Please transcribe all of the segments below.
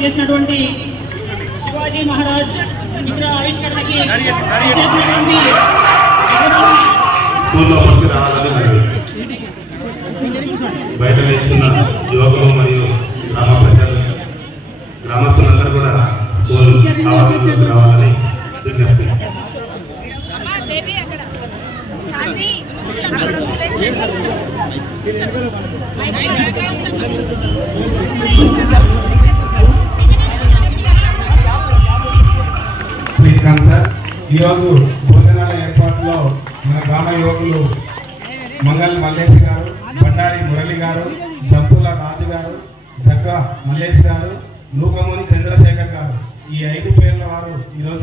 చేసినటువంటి శివాజీ మహారాజ్ విగ్రహ ఆవిష్కరణకి చేసినటువంటి. బయట వేస్తున్న యువకులు మరియు గ్రామ ప్రజలు గ్రామస్తులందరూ కూడా స్కూల్ ఆవరణలోకి రావాలని విజ్ఞప్తి ఈరోజు భోజనాల ఏర్పాటులో మన గ్రామ యువకులు మంగళ మల్లేష్ గారు బండారి మురళి గారు జంపుల రాజు గారు జగ్గ మల్లేష్ గారు నూకమూని చంద్రశేఖర్ గారు. ఈ ఐదు పేర్ల వారు ఈరోజు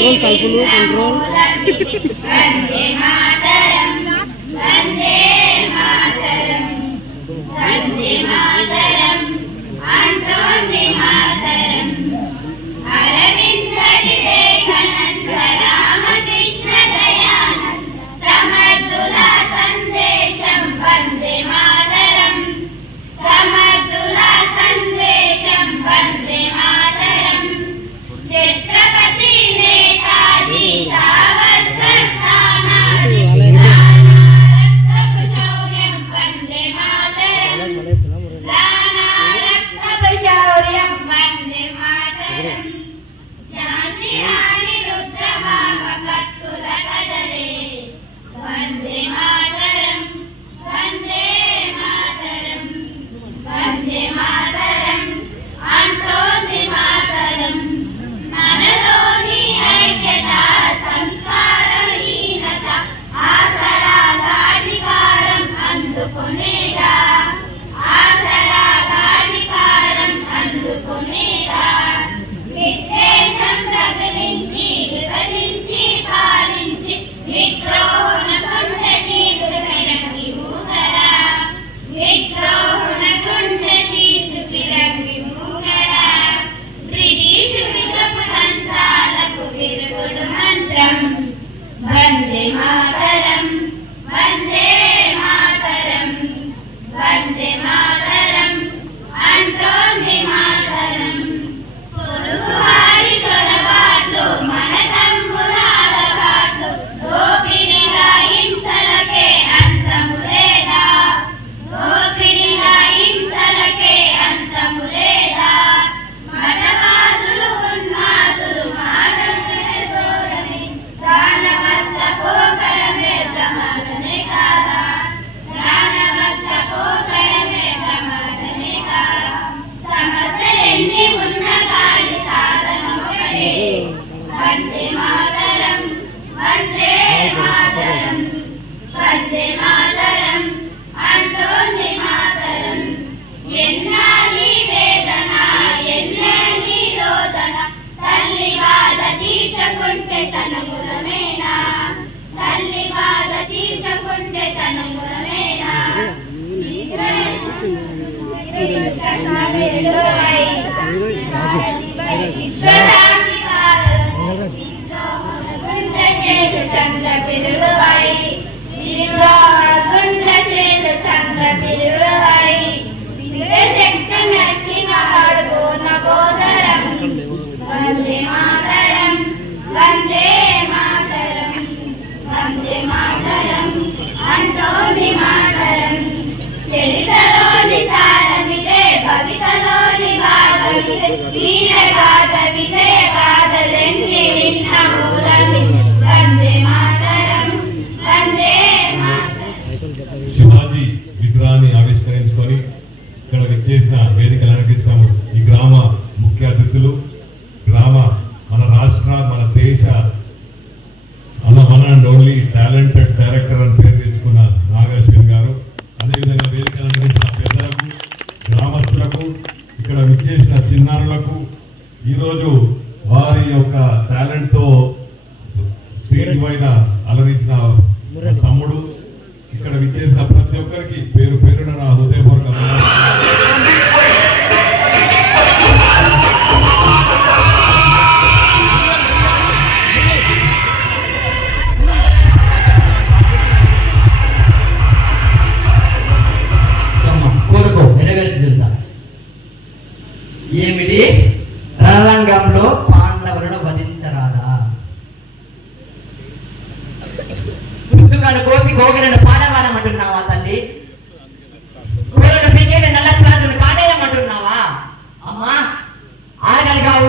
కంట్రోల్ తలుపులు కంట్రోల్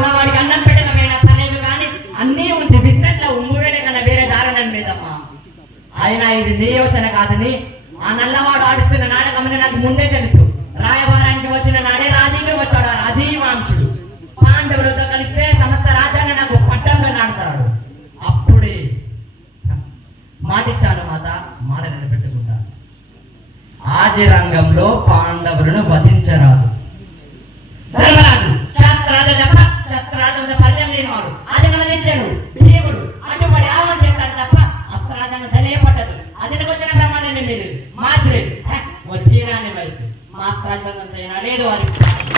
ఉన్నవాడికి అన్నం పెట్టడం పర్లేదు కానీ అన్నీ ఉంచి బిస్కెట్ల ఉమ్మువేడే కన్నా వేరే దారుణం లేదమ్మా. ఆయన ఇది నీ కాదని ఆ నల్లవాడు ఆడుతున్న నాటకమని నాకు ముందే తెలుసు. రాయబారానికి వచ్చిన నాడే రాజీవే వచ్చాడు ఆ రాజీవాంశుడు. పాండవులతో కలిస్తే సమస్త రాజాన్ని నాకు పట్టంగా నాడతాడు అప్పుడే మాటిచ్చాను మాత మాట నిలబెట్టుకుంటా. ఆజి రంగంలో పాండవులను వధించరాదు. para cuando entrenar